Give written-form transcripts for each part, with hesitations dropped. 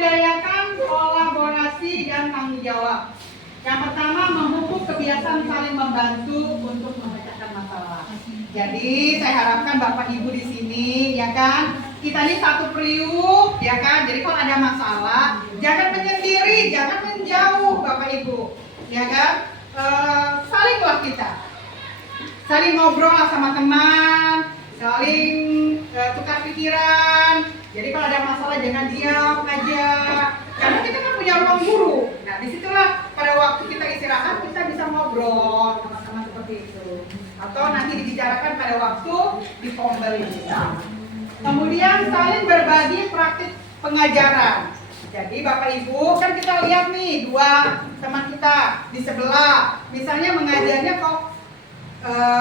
membudayakan kolaborasi dan tanggung jawab. Yang pertama, memupuk kebiasaan saling membantu untuk memecahkan masalah. Jadi saya harapkan Bapak Ibu di sini, ya kan, kita ini satu priuk, ya kan. Jadi kalau ada masalah, jangan menyendiri, jangan menjauh, Bapak Ibu, ya kan. Salinglah kita, saling ngobrol sama teman, saling tukar pikiran. Jadi kalau ada masalah jangan diam aja, karena kita kan punya ruang guru. Nah disitulah pada waktu kita istirahat kita bisa ngobrol sama-sama seperti itu. Atau nanti dibicarakan pada waktu di kombel kita. Kemudian saling berbagi praktik pengajaran. Jadi Bapak Ibu kan kita lihat nih dua teman kita di sebelah, misalnya mengajarnya kok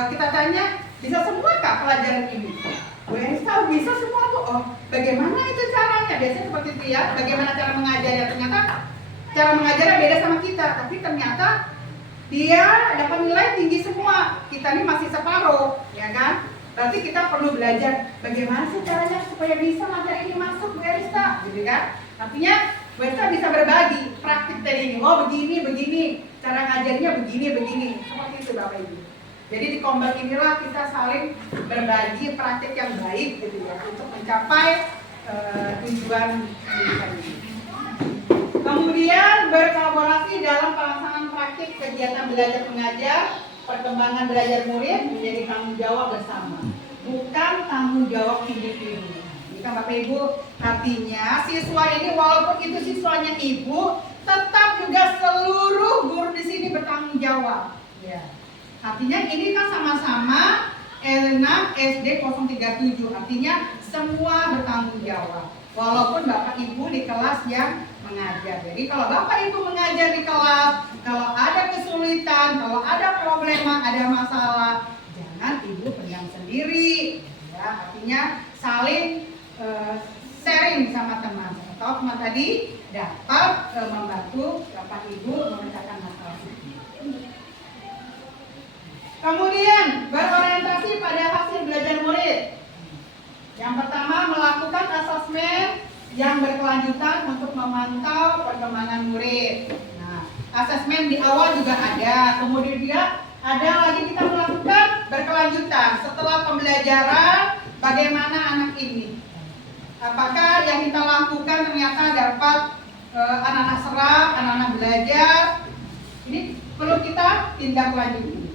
kita tanya bisa semua kak pelajaran ini? Tahu bisa semua tuh. Oh, bagaimana itu caranya? Biasanya seperti itu ya. Bagaimana cara mengajarnya? Ternyata cara mengajarnya beda sama kita, tapi ternyata dia dapat nilai tinggi semua. Kita ini masih separuh, ya kan? Berarti kita perlu belajar bagaimana sih caranya supaya bisa materi ini masuk Bu Erista, gitu kan? Artinya Bu Erista bisa berbagi praktik tadi ini. Oh begini, cara ngajarnya begini. Seperti itu Bapak Ibu. Jadi di kombel inilah kita saling berbagi praktik yang baik gitu ya untuk mencapai tujuan pendidikan ini. Kemudian berkolaborasi dalam pelaksanaan praktik kegiatan belajar mengajar, perkembangan belajar murid menjadi tanggung jawab bersama, bukan tanggung jawab individu. Ini kan Bapak Ibu, artinya siswa ini walaupun itu siswanya Ibu, tetap juga seluruh guru di sini bertanggung jawab. Ya. Artinya ini kan sama-sama L6 SD 037, artinya semua bertanggung jawab. Walaupun Bapak Ibu di kelas yang mengajar. Jadi kalau Bapak Ibu mengajar di kelas, kalau ada kesulitan, kalau ada problema, ada masalah, jangan Ibu pendam sendiri. Ya, artinya saling sharing sama teman. Atau teman tadi dapat membantu Bapak Ibu memecahkan masalah. Kemudian berorientasi pada hasil belajar murid. Yang pertama melakukan asesmen yang berkelanjutan untuk memantau perkembangan murid. Nah, asesmen di awal juga ada, kemudian dia ada lagi kita melakukan berkelanjutan setelah pembelajaran bagaimana anak ini. Apakah yang kita lakukan ternyata dapat anak-anak serap, anak-anak belajar. Ini perlu kita tindak lanjuti.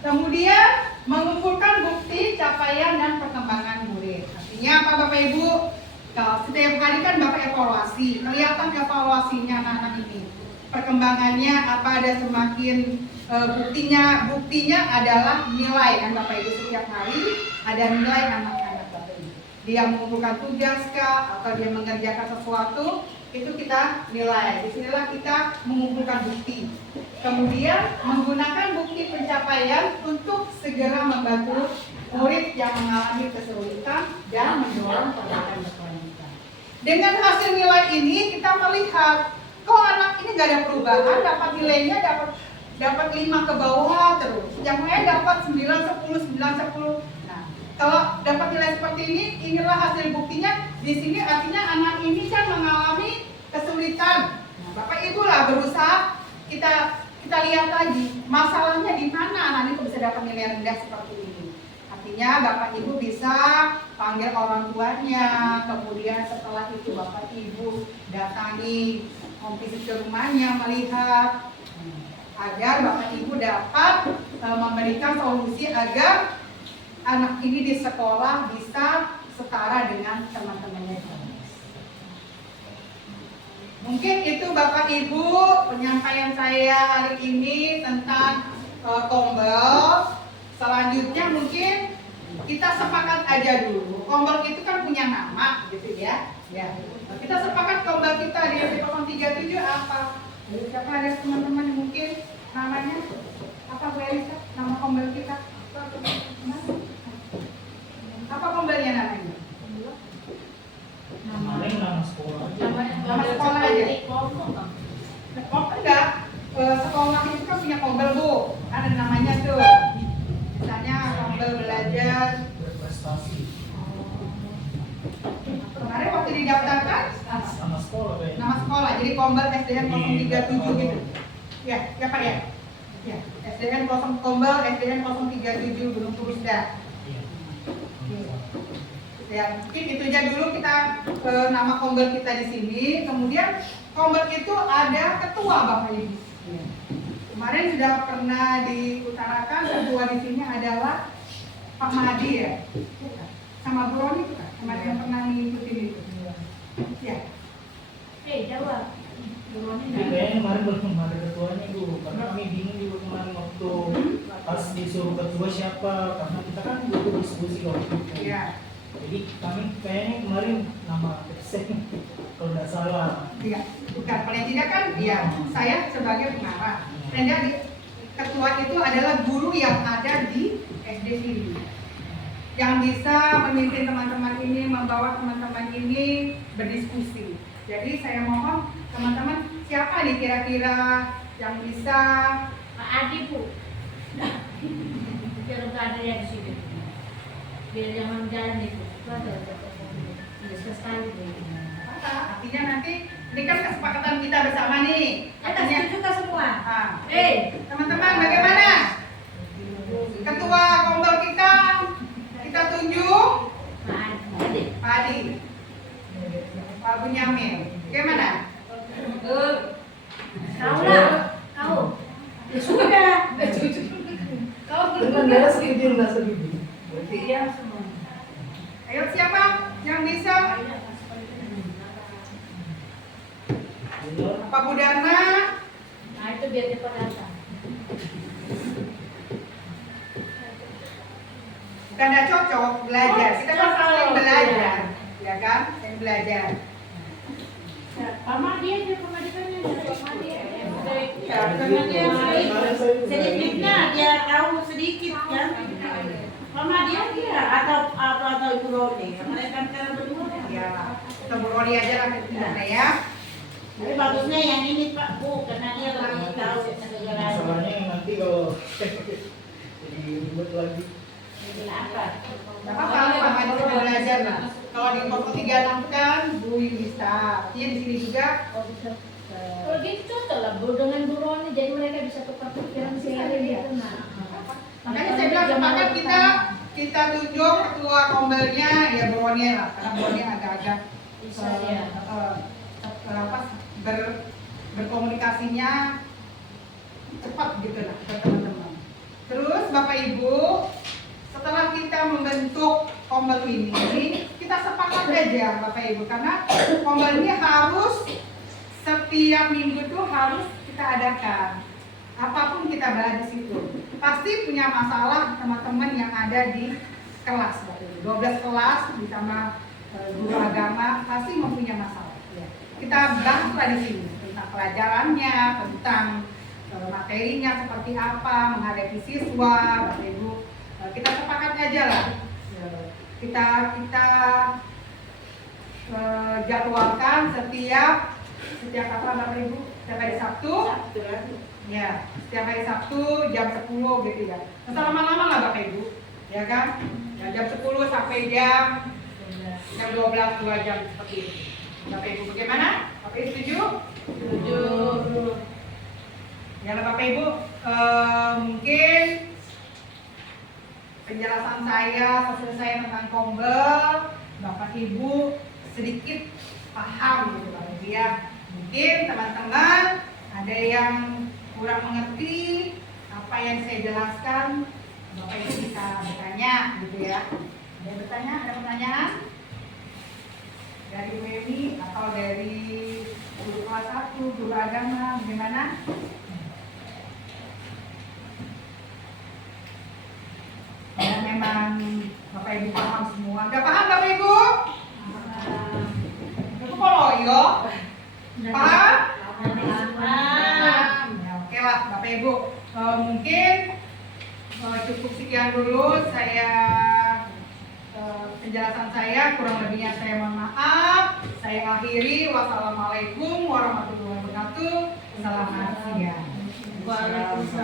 Kemudian mengumpulkan bukti capaian dan perkembangan murid. Artinya apa Bapak Ibu? Kalau setiap hari kan Bapak evaluasi, kelihatan evaluasinya anak-anak ini. Perkembangannya apa ada semakin buktinya adalah nilai kan Bapak Ibu, setiap hari ada nilai anak-anak Bapak Ibu. Dia mengumpulkan tugas kah atau dia mengerjakan sesuatu, itu kita nilai. Disinilah kita mengumpulkan bukti. Kemudian menggunakan bukti pencapaian untuk segera membantu murid yang mengalami kesulitan dan mendorong perbaikan berkelanjutan. Dengan hasil nilai ini kita melihat kok anak ini nggak ada perubahan, dapat nilainya dapat 5 ke bawah terus. Yang lain dapat 9, 10, 9, 10. Nah, kalau dapat nilai seperti ini, inilah hasil buktinya. Di sini artinya anak ini kan mengalami kesulitan. Nah, Bapak Ibu lah berusaha kita lihat lagi masalahnya di mana anak ini bisa dapat nilai rendah seperti ini. Artinya Bapak Ibu bisa panggil orang tuanya, kemudian setelah itu Bapak Ibu datangi visit ke rumahnya melihat agar Bapak Ibu dapat memberikan solusi agar anak ini di sekolah bisa setara dengan teman-temannya. Mungkin itu Bapak Ibu penyampaian saya hari ini tentang kombel. Selanjutnya mungkin kita sepakat aja dulu. Kombel itu kan punya nama gitu ya. Ya. Kita sepakat kombel kita di SD 037 apa? Siapa ada teman-teman yang mungkin namanya apa Bu Elisa? Nama kombel kita? Apa kombelnya namanya? Nama sekolah. Nama sekolah aja. Oh enggak, sekolah itu kan punya kombel Bu. Ada namanya tuh. Misalnya kombel belajar Berprestasi. kemarin waktu didaftarkan Nama sekolah. nama jadi kombel SDN 037 gitu. Ya, ya Pak ya. Ya, SDN 0 kombel SDN 037 Gunung Purusda. Ya, mungkin itu aja dulu kita nama kombel kita di sini. Kemudian kombel itu ada ketua Bapak Ibu. Kemarin sudah pernah diutarakan ketua di sini adalah Pak Madi ya, sama Bu Roni juga, kemarin yang pernah mengikuti itu. Ya. Jawab. Bu Roni. Kayaknya kemarin belum ada ketuanya Bu, karena kami bingung juga kemarin waktu pas disuruh ketua siapa, karena kita kan butuh diskusi waktu itu. Iya. Jadi kami kayaknya kemarin nama Presiden kalau tidak salah. Iya, bukan paling tidak kan ya saya sebagai pengarah. Dan jadi ketua itu adalah guru yang ada di SD ini, yang bisa memimpin teman-teman ini, membawa teman-teman ini berdiskusi. Jadi saya mohon teman-teman siapa nih kira-kira yang bisa? Pak Adi Bu. Kalau nggak ada yang di sini, biar jangan jalan itu. Ada sekali deh. Artinya nanti ini kan kesepakatan kita bersama nih. Artinya kita semua. Teman-teman bagaimana? Ketua kombel kita tunjuk Pak Adi, Pak Bunyamin. Bagaimana? Kau lah, kau. Ya sudah. Kau Dengan darah sedikit nggak sedikit. Iya semua. Ayo siapa yang bisa? Pak Budarna. Nah itu biar cepat datang. Bukan tidak cocok belajar. Kita kan sering belajar, ya kan? Sering belajar. Pak Madi aja pemadikannya. Pak Madi aja. Ya, karena dia Sedikitnya dia tahu sedikit kan. Pak Madi aja atau Ibu Roni. Mereka kan berdua. ya, kita berori aja lah kita ya. Tapi bagusnya yang ini Pak Bu, karena dia lebih tahu segala. Masalahnya nanti kalau jadi ribet lagi. Jadi apa? Gak apa-apa, Pak Madi sudah belajar lah. Kalau di 036 kan Bu bisa. Iya di sini juga. Kalau gitu cocok lah Bu dengan Bu Roni, jadi mereka bisa tukar pikiran sekali gitu. Nah, Makanya saya bilang sepakat kita tunjuk ketua kombelnya ya Bu Roni lah, karena Bu Roni agak-agak bisa ya. Berkomunikasinya cepat gitu lah ke teman-teman. Terus Bapak Ibu, setelah kita membentuk kombel ini, kita sepakat aja Bapak Ibu, karena kombel ini harus setiap minggu tuh harus kita adakan. Apapun kita bahas di situ, pasti punya masalah teman-teman yang ada di kelas Bapak Ibu. 12 kelas bersama guru agama pasti mempunyai masalah. Ya. Kita bahaslah di sini tentang pelajarannya, tentang materinya seperti apa, menghadapi siswa, Bapak Ibu. Kita sepakat aja lah. Kita jadwalkan setiap apa Bapak Ibu? Setiap hari Sabtu. Ya, setiap hari Sabtu jam 10 gitu ya. Nggak lama-lama lah Bapak Ibu, ya kan? Ya, jam 10 sampai jam 12, 2 jam seperti itu. Bapak Ibu bagaimana? Bapak Ibu setuju? Setuju. Ya Bapak Ibu, mungkin penjelasan saya selesai tentang kombel, Bapak Ibu sedikit paham gitu Bapak Ibu ya. Mungkin teman-teman ada yang kurang mengerti apa yang saya jelaskan, Bapak Ibu bisa bertanya gitu ya. Ada yang bertanya, ada pertanyaan? Dari Bu Emi atau dari guru kelas 1, guru agama, bagaimana? Ya memang Bapak Ibu paham semua. Udah paham Bapak Ibu? Itu kalau yo, paham? Ya, oke lah Bapak Ibu. Mungkin cukup sekian dulu saya penjelasan saya, kurang lebihnya saya mohon maaf. Saya akhiri. Wassalamualaikum warahmatullahi wabarakatuh. Selamat siang. Waalaikumsalam.